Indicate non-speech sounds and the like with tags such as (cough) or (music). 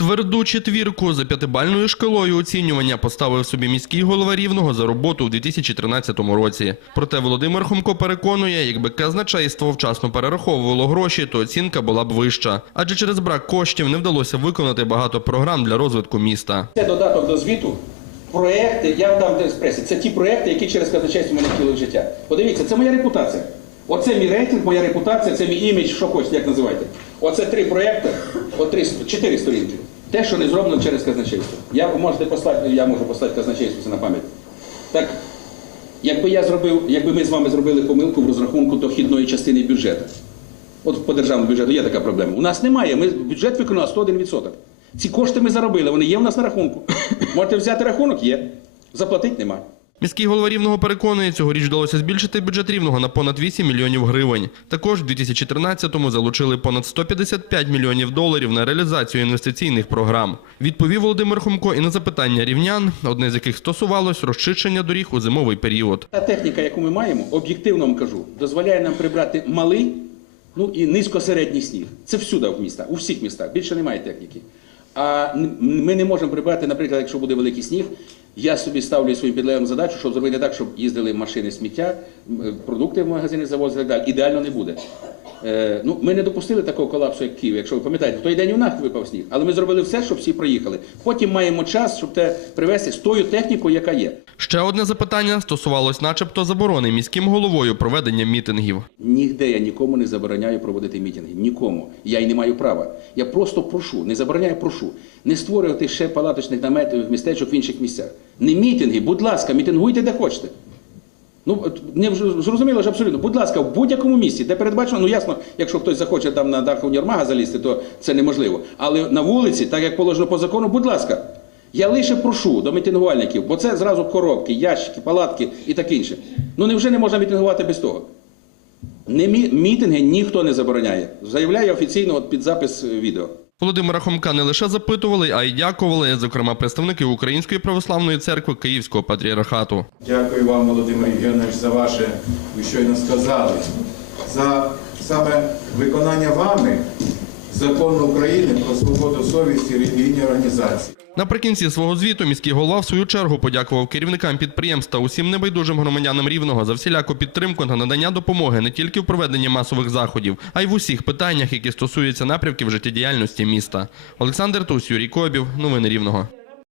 Тверду четвірку за п'ятибальною шкалою оцінювання поставив собі міський голова Рівного за роботу у 2013 році. Проте Володимир Хомко переконує, якби казначейство вчасно перераховувало гроші, то оцінка була б вища. Адже через брак коштів не вдалося виконати багато програм для розвитку міста. Це додаток до звіту. Проекти, я вам дам до експресії. Це ті проекти, які через казначейство мене втілили в життя. Подивіться, це моя репутація. Оце мій рейтинг, моя репутація, це мій імідж, що хочете, як називайте. Оце три проекти, три, чотири сторінки. Те, що не зроблено через казначейство. Я можете послати, я можу послати казначейство це на пам'ять. Так, якби я зробив, якби ми з вами зробили помилку в розрахунку дохідної частини бюджету. От по державному бюджету є така проблема. У нас немає. Ми бюджет виконав 101%. Ці кошти ми заробили, вони є в нас на рахунку. (coughs) Можете взяти рахунок? Є. Заплатити немає. Міський голова Рівного переконує, цьогоріч вдалося збільшити бюджет Рівного на понад 8 мільйонів гривень. Також в 2014-му залучили понад 155 мільйонів доларів на реалізацію інвестиційних програм. Відповів Володимир Хомко і на запитання рівнян, одне з яких стосувалось розчищення доріг у зимовий період. Та техніка, яку ми маємо, об'єктивно вам кажу, дозволяє нам прибрати малий, ну і низькосередній сніг. Це всюди в містах, у всіх містах. Більше немає техніки. А ми не можемо прибрати, наприклад, якщо буде великий сніг, я собі ставлю своїм підлеглим задачу, щоб зробити так, щоб їздили машини сміття, продукти в магазини завозили. Ідеально не буде. Е, ну, ми не допустили такого колапсу, як Київ, якщо ви пам'ятаєте, в той день у нас випав сніг, але ми зробили все, щоб всі проїхали. Потім маємо час, щоб те привезти з тою технікою, яка є. Ще одне запитання стосувалось начебто заборони міським головою проведення мітингів. Ніде я нікому не забороняю проводити мітинги. Нікому. Я й не маю права. Я просто прошу, не забороняю, прошу. Не створювати ще палаточних наметових містечок в інших місцях. Не мітинги, будь ласка, мітингуйте де хочете. Ну, не зрозуміло ж абсолютно. Будь ласка, в будь-якому місці, де передбачено, ну ясно, якщо хтось захоче там на дах універмага залізти, то це неможливо. Але на вулиці, так як положено по закону, будь ласка. Я лише прошу до мітингувальників, бо це зразу коробки, ящики, палатки і таке інше. Ну невже не можна мітингувати без того? Не мі- мітинги ніхто не забороняє. Заявляю офіційно от під запис е, відео. Володимира Хомка не лише запитували, а й дякували, зокрема, представники Української православної церкви Київського патріархату. Дякую вам, Володимир Євгенович, за ваше, ви щойно сказали, за саме виконання вами закону України про свободу совісті релігійні організації. Наприкінці свого звіту міський голова в свою чергу подякував керівникам підприємств та усім небайдужим громадянам Рівного за всіляку підтримку та надання допомоги не тільки в проведенні масових заходів, а й в усіх питаннях, які стосуються напрямків життєдіяльності міста. Олександр Тусь, Юрій Кобів, новини Рівного.